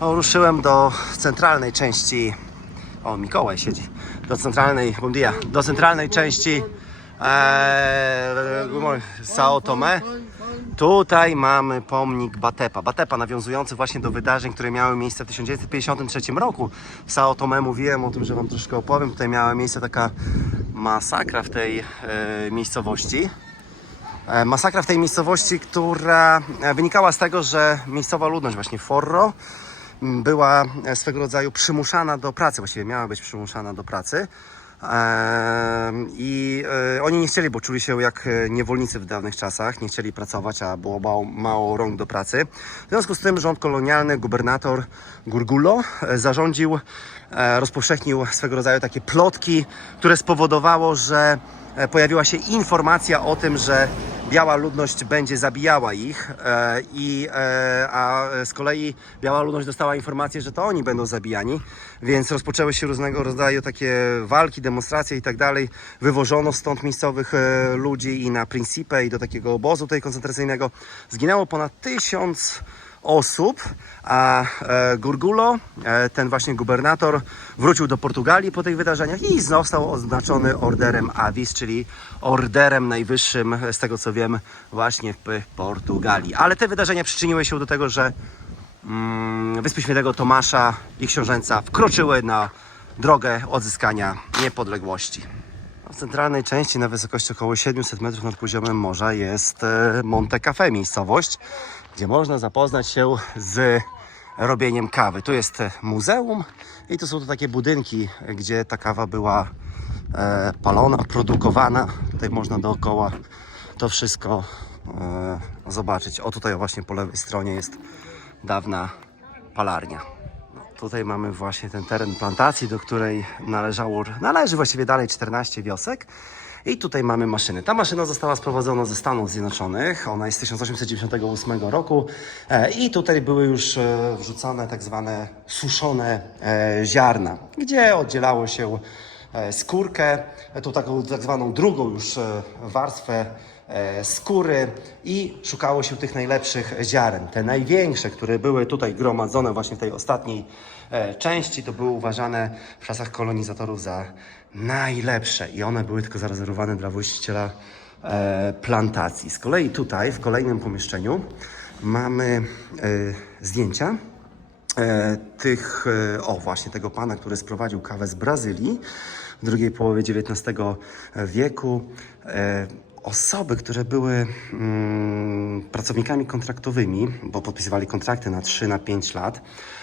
No, ruszyłem do centralnej części. O, Mikołaj siedzi. Do centralnej, bom dia, do centralnej części e, Sao Tome. Tutaj mamy pomnik Batepa. Batepa nawiązujący właśnie do wydarzeń, które miały miejsce w 1953 roku. W Sao Tome mówiłem o tym, że Wam troszkę opowiem. Tutaj miała miejsce taka masakra w tej e, miejscowości. E, Masakra w tej miejscowości, która e, wynikała z tego, że miejscowa ludność, właśnie Forro, była swego rodzaju przymuszana do pracy, właściwie miała być przymuszana do pracy. I e, oni nie chcieli, bo czuli się jak e, niewolnicy w dawnych czasach, nie chcieli pracować, a było mało, mało rąk do pracy. W związku z tym rząd kolonialny, gubernator Gurgulo e, zarządził, rozpowszechnił swego rodzaju takie plotki, które spowodowało, że pojawiła się informacja o tym, że biała ludność będzie zabijała ich e, i e, a z kolei biała ludność dostała informację, że to oni będą zabijani, więc rozpoczęły się różnego rodzaju takie walki, demonstracje i tak dalej. Wywożono stąd miejscowych e, ludzi i na Principe i do takiego obozu tutaj koncentracyjnego. Zginęło ponad tysiąc osób, a e, Gurgulo, e, ten właśnie gubernator, wrócił do Portugalii po tych wydarzeniach i został oznaczony orderem Avis, czyli orderem najwyższym, z tego co wiem, właśnie w Portugalii. Ale te wydarzenia przyczyniły się do tego, że mm, Wyspy Świętego Tomasza i książęca wkroczyły na drogę odzyskania niepodległości. W centralnej części na wysokości około 700 metrów nad poziomem morza jest e, Monte Cafe, miejscowość, gdzie można zapoznać się z robieniem kawy. Tu jest muzeum i tu są to takie budynki, gdzie ta kawa była e, palona, produkowana. Tutaj można dookoła to wszystko e, zobaczyć. O tutaj właśnie po lewej stronie jest dawna palarnia. No, tutaj mamy właśnie ten teren plantacji, do której należało, należy właściwie dalej 14 wiosek. I tutaj mamy maszyny. Ta maszyna została sprowadzona ze Stanów Zjednoczonych. Ona jest z 1898 roku. E, I tutaj były już e, wrzucane tak zwane suszone e, ziarna, gdzie oddzielało się skórkę, tą taką tak zwaną drugą już warstwę skóry i szukało się tych najlepszych ziaren. Te największe, które były tutaj gromadzone właśnie w tej ostatniej e, części, to były uważane w czasach kolonizatorów za najlepsze i one były tylko zarezerwowane dla właściciela e, plantacji. Z kolei tutaj, w kolejnym pomieszczeniu, mamy e, zdjęcia e, tych, e, o właśnie tego pana, który sprowadził kawę z Brazylii w drugiej połowie XIX wieku. Osoby, które były mm, pracownikami kontraktowymi, bo podpisywali kontrakty na 3 na 5 lat,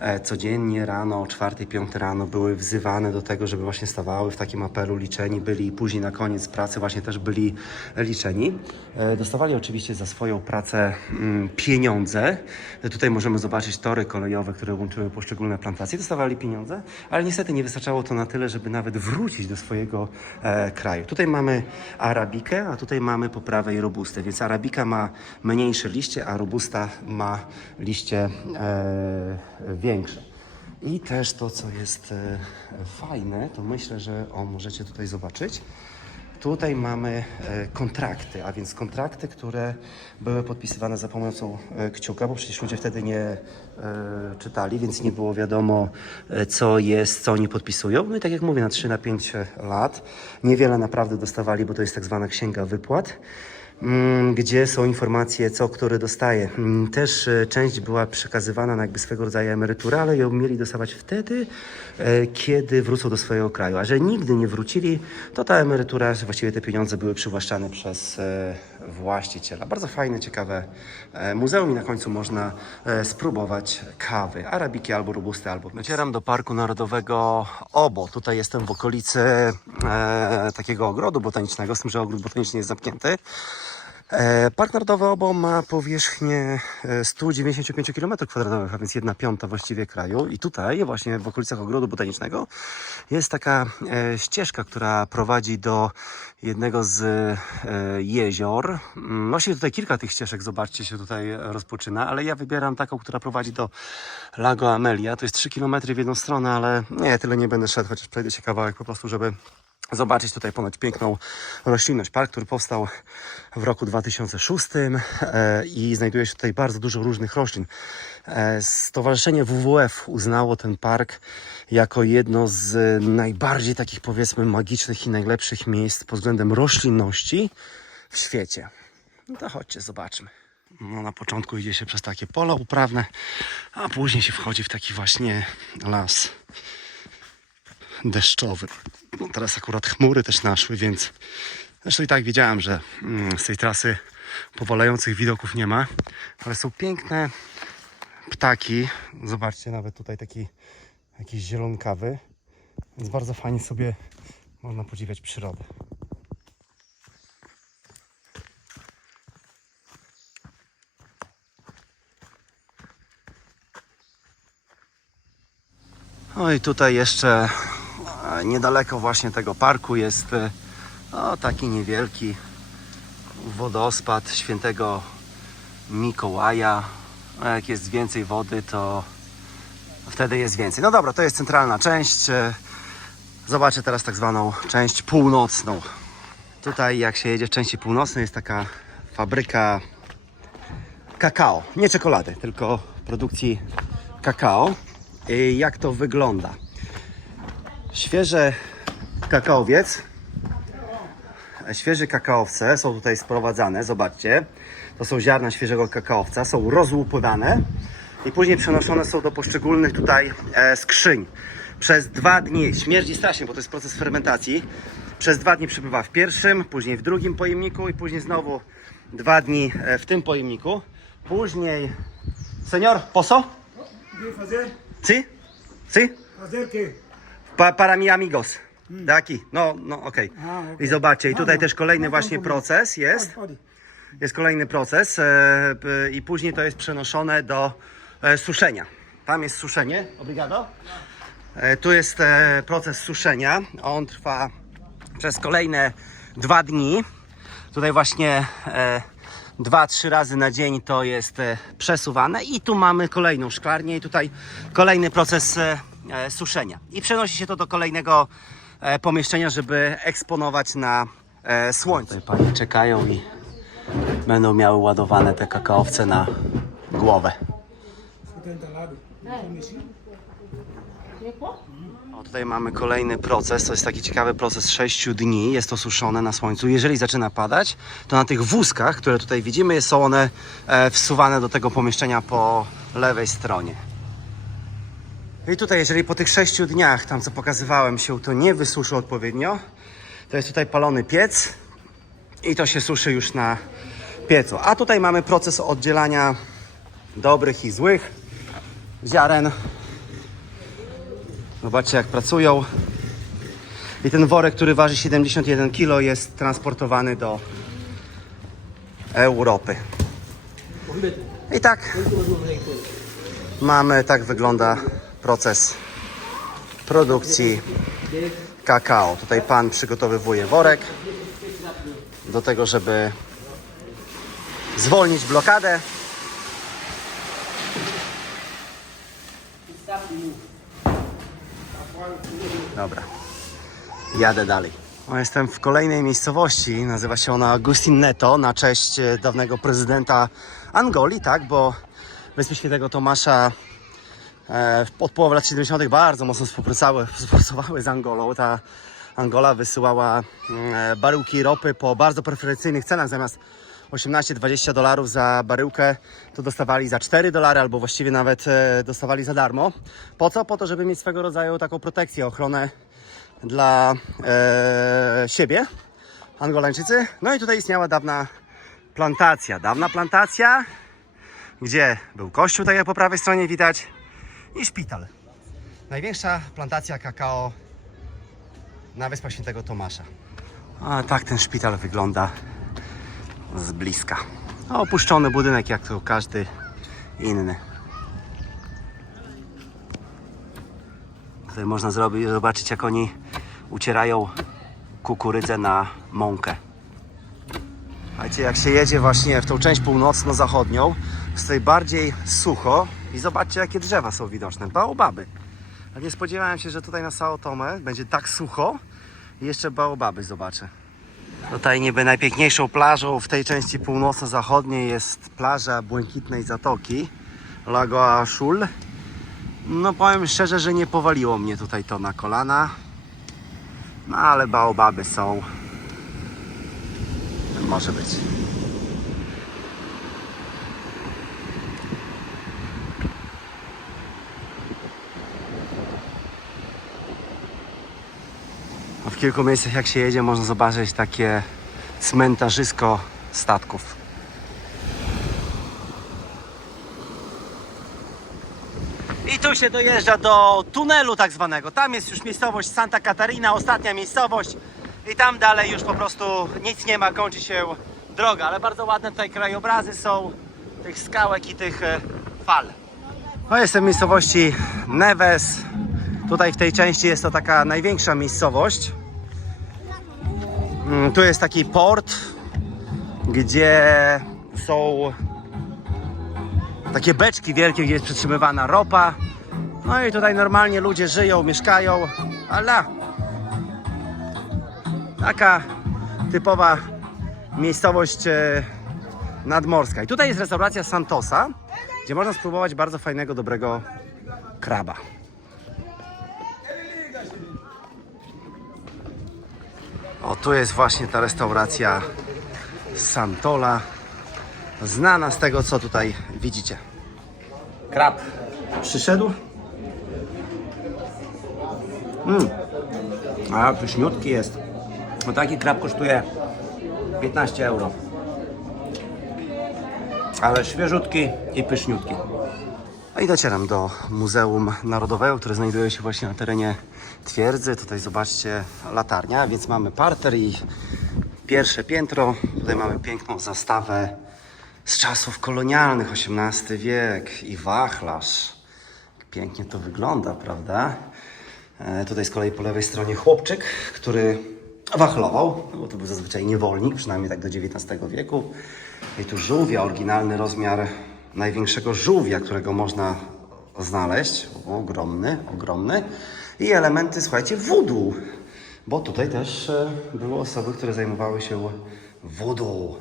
e, codziennie rano o 4-5 rano były wzywane do tego, żeby właśnie stawały w takim apelu liczeni byli i później na koniec pracy właśnie też byli liczeni. E, dostawali oczywiście za swoją pracę mm, pieniądze. E, Tutaj możemy zobaczyć tory kolejowe, które łączyły poszczególne plantacje. Dostawali pieniądze, ale niestety nie wystarczało to na tyle, żeby nawet wrócić do swojego e, kraju. Tutaj mamy arabikę, a tutaj mamy po prawej robustę, więc arabika ma mniejsze liście, a robusta ma liście e, większe. I też to, co jest e, fajne, to myślę, że o, możecie tutaj zobaczyć. Tutaj mamy e, kontrakty, a więc kontrakty, które były podpisywane za pomocą e, kciuka, bo przecież ludzie wtedy nie e, czytali, więc nie było wiadomo, co jest, co oni podpisują. No i tak jak mówię, na 3 na 5 lat niewiele naprawdę dostawali, bo to jest tak zwana księga wypłat. Mm, Gdzie są informacje, co który dostaje. Mm, Też e, część była przekazywana na jakby swego rodzaju emeryturę, ale ją mieli dostawać wtedy, e, kiedy wrócą do swojego kraju. A że nigdy nie wrócili, to ta emerytura, właściwie te pieniądze były przywłaszczane przez e, właściciela. Bardzo fajne, ciekawe e, muzeum i na końcu można e, spróbować kawy, arabiki albo robusty, albo... Docieram do Parku Narodowego Obo. Tutaj jestem w okolicy e, takiego ogrodu botanicznego, z tym, że ogród botaniczny jest zamknięty. E, Park Narodowy Obo ma powierzchnię e, 195 km2, a więc jedna piąta właściwie kraju. I tutaj, właśnie w okolicach Ogrodu Botanicznego, jest taka e, ścieżka, która prowadzi do jednego z e, jezior. Mm, Właściwie tutaj kilka tych ścieżek, zobaczcie, się tutaj rozpoczyna, ale ja wybieram taką, która prowadzi do Lago Amelia. To jest 3 km w jedną stronę, ale nie, tyle nie będę szedł, chociaż przejdę się kawałek po prostu, żeby zobaczyć tutaj ponoć piękną roślinność. Park, który powstał w roku 2006 e, i znajduje się tutaj bardzo dużo różnych roślin. E, Stowarzyszenie WWF uznało ten park jako jedno z najbardziej takich powiedzmy magicznych i najlepszych miejsc pod względem roślinności w świecie. No to chodźcie, zobaczmy. No, na początku idzie się przez takie pola uprawne, a później się wchodzi w taki właśnie las deszczowy. No teraz akurat chmury też naszły, więc zresztą i tak wiedziałem, że mm, z tej trasy powalających widoków nie ma, ale są piękne ptaki. Zobaczcie, nawet tutaj taki jakiś zielonkawy, więc bardzo fajnie sobie można podziwiać przyrodę. No i tutaj jeszcze niedaleko właśnie tego parku jest e, o, taki niewielki wodospad świętego Mikołaja. A jak jest więcej wody, to wtedy jest więcej. No dobra, to jest centralna część. E, Zobaczę teraz tak zwaną część północną. Tutaj jak się jedzie w części północnej jest taka fabryka kakao. Nie czekolady, tylko produkcji kakao. Y, Jak to wygląda? Świeże kakaowiec, świeże kakaowce są tutaj sprowadzane, zobaczcie. To są ziarna świeżego kakaowca, są rozłupywane i później przenoszone są do poszczególnych tutaj e, skrzyń. Przez dwa dni, śmierdzi strasznie, bo to jest proces fermentacji. Przez dwa dni przebywa w pierwszym, później w drugim pojemniku i później znowu dwa dni e, w tym pojemniku. Później, senior, poso? ¿Qué fazer? Sí? Pa, para mi amigos. De aquí. No, no, okej. A, okej. I zobaczcie, i tutaj Dobra. też kolejny No, właśnie proces jest. Jest kolejny proces e, p- i później to jest przenoszone do e, suszenia. Tam jest suszenie. Obrigado. E, tu jest e, proces suszenia. On trwa przez kolejne dwa dni. Tutaj właśnie e, dwa, trzy razy na dzień to jest e, przesuwane i tu mamy kolejną szklarnię i tutaj kolejny proces e, suszenia. I przenosi się to do kolejnego e, pomieszczenia, żeby eksponować na e, słońcu. Tutaj panie czekają i będą miały ładowane te kakaowce na głowę. O, tutaj mamy kolejny proces, to jest taki ciekawy proces 6 dni, jest to suszone na słońcu. Jeżeli zaczyna padać, to na tych wózkach, które tutaj widzimy, są one e, wsuwane do tego pomieszczenia po lewej stronie. I tutaj, jeżeli po tych 6 dniach, tam co pokazywałem, się to nie wysuszy odpowiednio, to jest tutaj palony piec i to się suszy już na piecu. A tutaj mamy proces oddzielania dobrych i złych ziaren Zobaczcie jak pracują. I ten worek, który waży 71 kg jest transportowany do Europy. I tak mamy, tak wygląda proces produkcji kakao. Tutaj pan przygotowywuje worek do tego, żeby zwolnić blokadę. Dobra. Jadę dalej. O, jestem w kolejnej miejscowości. Nazywa się ona Agustin Neto na cześć dawnego prezydenta Angolii, tak? Bo Wyspy Świętego Tomasza od połowy lat 70. bardzo mocno współpracowały, współpracowały z Angolą. Ta Angola wysyłała mm, e, baryłki ropy po bardzo preferencyjnych cenach. Zamiast 18-20 dolarów za baryłkę, to dostawali za 4 dolary, albo właściwie nawet e, dostawali za darmo. Po co? Po to, żeby mieć swego rodzaju taką protekcję, ochronę dla e, siebie, Angolańczycy. No i tutaj istniała dawna plantacja. Dawna plantacja, gdzie był kościół, tak jak po prawej stronie widać, i szpital. Największa plantacja kakao na Wyspach Świętego Tomasza. A tak ten szpital wygląda z bliska. Opuszczony budynek jak to każdy inny. Tutaj można zrobić, zobaczyć jak oni ucierają kukurydzę na mąkę. Słuchajcie, jak się jedzie właśnie w tą część północno-zachodnią, jest tutaj bardziej sucho i zobaczcie jakie drzewa są widoczne. Baobaby. A nie spodziewałem się, że tutaj na Sao Tome będzie tak sucho I jeszcze baobaby zobaczę. Tutaj niby najpiękniejszą plażą w tej części północno-zachodniej jest plaża Błękitnej Zatoki, Lago Ashul. No powiem szczerze, że nie powaliło mnie tutaj to na kolana. No ale baobaby są. Może być. W kilku miejscach jak się jedzie można zobaczyć takie cmentarzysko statków. I tu się dojeżdża do tunelu tak zwanego. Tam jest już miejscowość Santa Catarina, ostatnia miejscowość. I tam dalej już po prostu nic nie ma, kończy się droga. Ale bardzo ładne tutaj krajobrazy są tych skałek i tych e, fal. No jestem w miejscowości Neves. Tutaj w tej części jest to taka największa miejscowość. Mm, Tu jest taki port, gdzie są takie beczki wielkie, gdzie jest przetrzymywana ropa. No i tutaj normalnie ludzie żyją, mieszkają. Ale taka typowa miejscowość e, nadmorska. I tutaj jest restauracja Santosa, gdzie można spróbować bardzo fajnego, dobrego kraba. O, tu jest właśnie ta restauracja Santola, znana z tego, co tutaj widzicie. Krab przyszedł. Mm. A, pyszniutki jest. No taki krab kosztuje 15 euro. Ale świeżutki i pyszniutki. I docieram do Muzeum Narodowego, które znajduje się właśnie na terenie twierdzy. Tutaj zobaczcie latarnia, więc mamy parter i pierwsze piętro. Tutaj mamy piękną zastawę z czasów kolonialnych, XVIII wiek i wachlarz. Pięknie to wygląda, prawda? E, tutaj z kolei po lewej stronie chłopczyk, który wachlował, no bo to był zazwyczaj niewolnik, przynajmniej tak do XIX wieku. I tu żółwia, oryginalny rozmiar największego żółwia, którego można znaleźć. Ogromny, ogromny. I elementy, słuchajcie, voodoo. Bo tutaj też e, były osoby, które zajmowały się voodoo.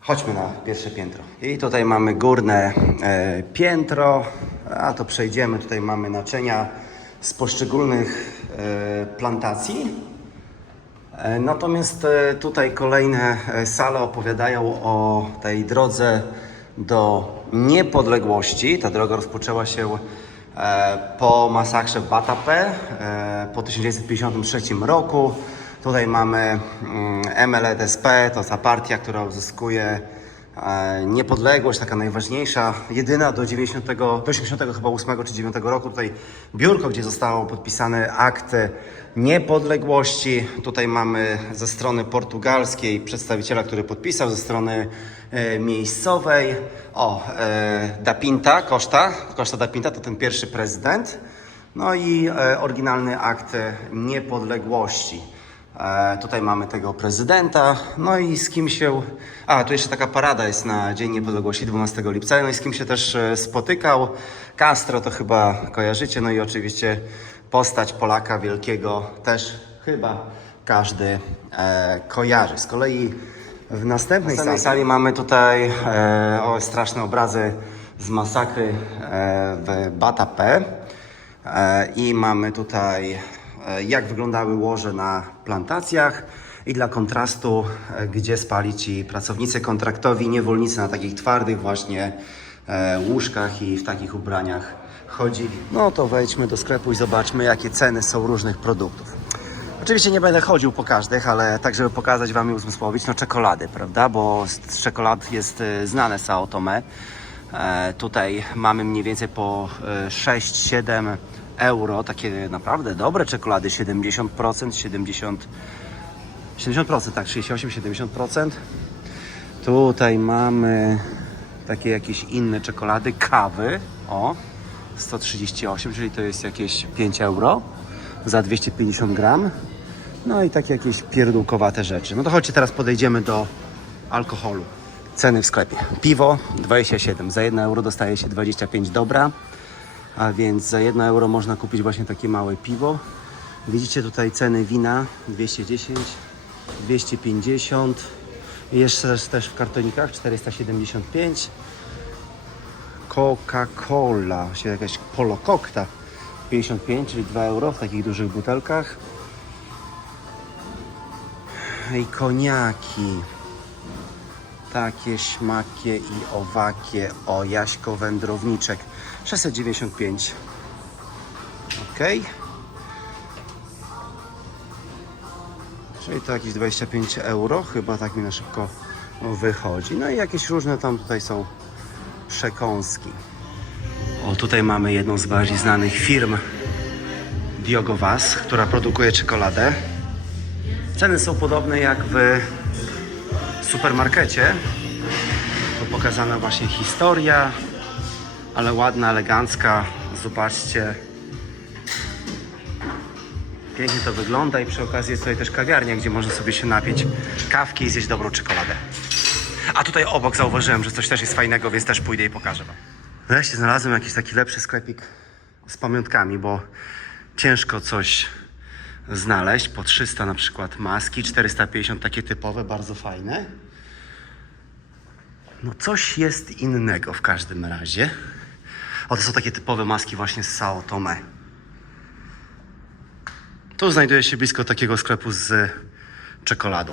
Chodźmy na pierwsze piętro. I tutaj mamy górne e, piętro, a to przejdziemy. Tutaj mamy naczynia z poszczególnych e, plantacji. E, Natomiast e, tutaj kolejne e, sale opowiadają o tej drodze do niepodległości. Ta droga rozpoczęła się e, po masakrze w Batapé e, po 1953 roku. Tutaj mamy mm, MLDSP, to ta partia, która uzyskuje e, niepodległość, taka najważniejsza, jedyna do 90, do 80 chyba 8 czy 9 roku. Tutaj biurko, gdzie został podpisany akt niepodległości. Tutaj mamy ze strony portugalskiej przedstawiciela, który podpisał, ze strony e, miejscowej. O, e, Da Pinta, Costa, Costa Da Pinta to ten pierwszy prezydent. No i e, oryginalny akt niepodległości. E, tutaj mamy tego prezydenta, no i z kim się. A, tu jeszcze taka parada jest na Dzień Niepodległości 12 lipca. No i z kim się też e, spotykał. Castro to chyba kojarzycie, no i oczywiście postać Polaka wielkiego też chyba każdy e, kojarzy. Z kolei w następnej, sali. sali mamy tutaj e, o, straszne obrazy z masakry e, w Batapé. E, I mamy tutaj jak wyglądały łoże na plantacjach i dla kontrastu, e, gdzie spali ci pracownicy kontraktowi, niewolnicy na takich twardych właśnie e, łóżkach i w takich ubraniach chodzili. No to wejdźmy do sklepu i zobaczmy, jakie ceny są różnych produktów. Oczywiście nie będę chodził po każdych, ale tak, żeby pokazać Wam i uzmysłowić, no czekolady, prawda? Bo z czekolad jest e, znane Sao Tome. E, tutaj mamy mniej więcej po e, 6-7 euro, takie naprawdę dobre czekolady, 70%, 70, 70%, tak, 68-70%. Tutaj mamy takie jakieś inne czekolady, kawy, o, 138, czyli to jest jakieś 5 euro za 250 gram. No i takie jakieś pierdółkowate rzeczy. No to chodźcie teraz podejdziemy do alkoholu. Ceny w sklepie. Piwo 27. Za 1 euro dostaje się 25 dobra. A więc za 1 euro można kupić właśnie takie małe piwo. Widzicie tutaj ceny wina 210, 250. I Jeszcze też, w kartonikach 475. Coca-Cola, właśnie jakaś Polo Kokta 55, czyli 2 euro w takich dużych butelkach. I koniaki. Takie śmakie i owakie. O, Jaśko Wędrowniczek. 695. Ok. Czyli to jakieś 25 euro. Chyba tak mi na szybko wychodzi. No i jakieś różne tam tutaj są przekąski. O, tutaj mamy jedną z bardziej znanych firm Diogo Vaz, która produkuje czekoladę. Ceny są podobne jak w supermarkecie. To pokazana właśnie historia, ale ładna, elegancka. Zobaczcie. Pięknie to wygląda i przy okazji jest tutaj też kawiarnia, gdzie można sobie się napić kawki i zjeść dobrą czekoladę. A tutaj obok zauważyłem, że coś też jest fajnego, więc też pójdę i pokażę wam. Wreszcie znalazłem jakiś taki lepszy sklepik z pamiątkami, bo ciężko coś znaleźć. Po 300 na przykład maski, 450 takie typowe, bardzo fajne. No coś jest innego w każdym razie. O, to są takie typowe maski właśnie z Sao Tome. Tu znajduję się blisko takiego sklepu z czekoladą.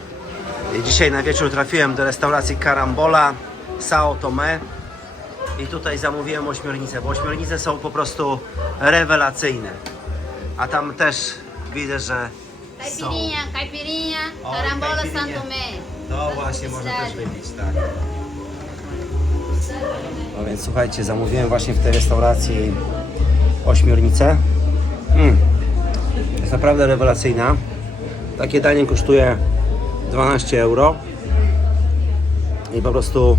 Dzisiaj na wieczór trafiłem do restauracji Carambola Sao Tome i tutaj zamówiłem ośmiornicę, bo ośmiornice są po prostu rewelacyjne. A tam też widzę, że są. Caipirinha, caipirinha, carambola. Santo Tomé. No właśnie, można też wypić, tak. No więc słuchajcie, zamówiłem właśnie w tej restauracji ośmiornicę. Mm. Jest naprawdę rewelacyjna. Takie danie kosztuje 12 euro. I po prostu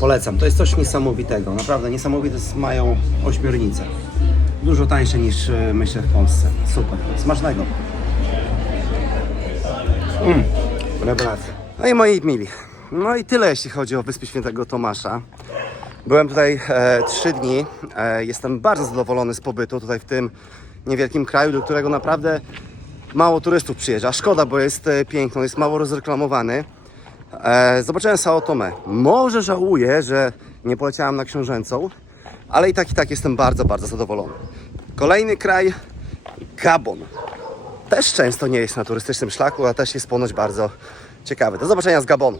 polecam. To jest coś niesamowitego. Naprawdę niesamowite mają ośmiornice. Dużo tańsze niż e, myślę w Polsce. Super. Smacznego. Rewelacja. No i moi mili. No i tyle jeśli chodzi o Wyspy Świętego Tomasza. Byłem tutaj e, trzy dni. E, jestem bardzo zadowolony z pobytu tutaj w tym niewielkim kraju, do którego naprawdę mało turystów przyjeżdża. Szkoda, bo jest e, piękny, jest mało rozreklamowany. E, zobaczyłem Sao Tome. Może żałuję, że nie poleciałem na Książęcą, ale i tak i tak jestem bardzo, bardzo zadowolony. Kolejny kraj Gabon też często nie jest na turystycznym szlaku, a też jest ponoć bardzo ciekawy. Do zobaczenia z Gabonu.